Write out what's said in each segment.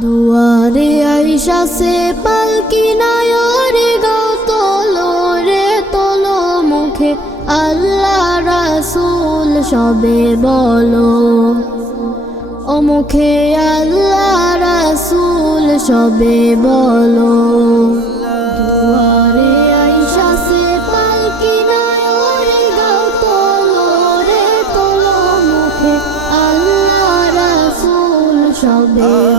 দুয়ারে আইসা সে পালকি নায়রে গাও তোলো রে, তোলো মুখে। আল্লাহ রাসূল সবে বলো। ও মুখে আল্লাহ রাসূল সবে বলো। দুয়ারে আইসা সে রে, তোলো মুখে। সবে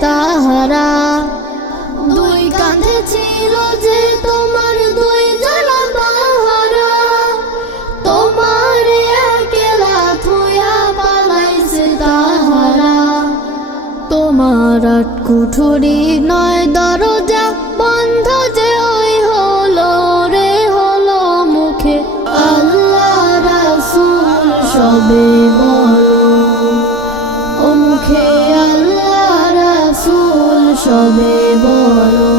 তাহারা। দুই কাঁধে ছিল যে তোমার দুই জলা পাহারা। তোমার একেলা থুয়া পালাইছে তাহারা। তোমার কুঠুরি নয় দরজা সবে বলো।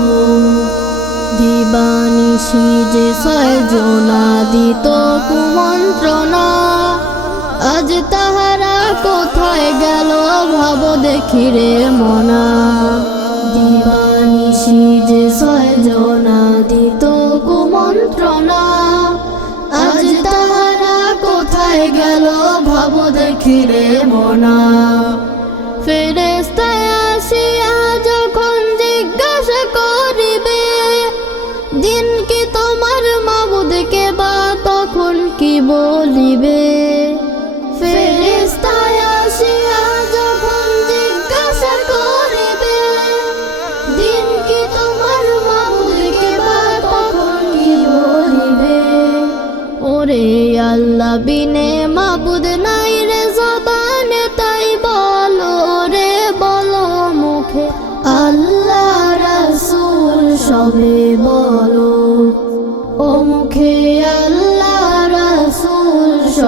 দিবানিশি যে ছয় জোনা দিত কুমন্ত্রণা। আজ তাহারা কোথায় গেল ভাব দেখি রে মনা। দিবানিশি যে ছয় জোনা দিত কুমন্ত্রণা। আজ তাহারা কোথায় গেল ভাব দেখি রে মনা। বলিবে ওরে বিনে মাবুদ নাই রে জবানে, তাই বলো রে, বলো মুখে, আল্লাহ রাসূল সবে বলো।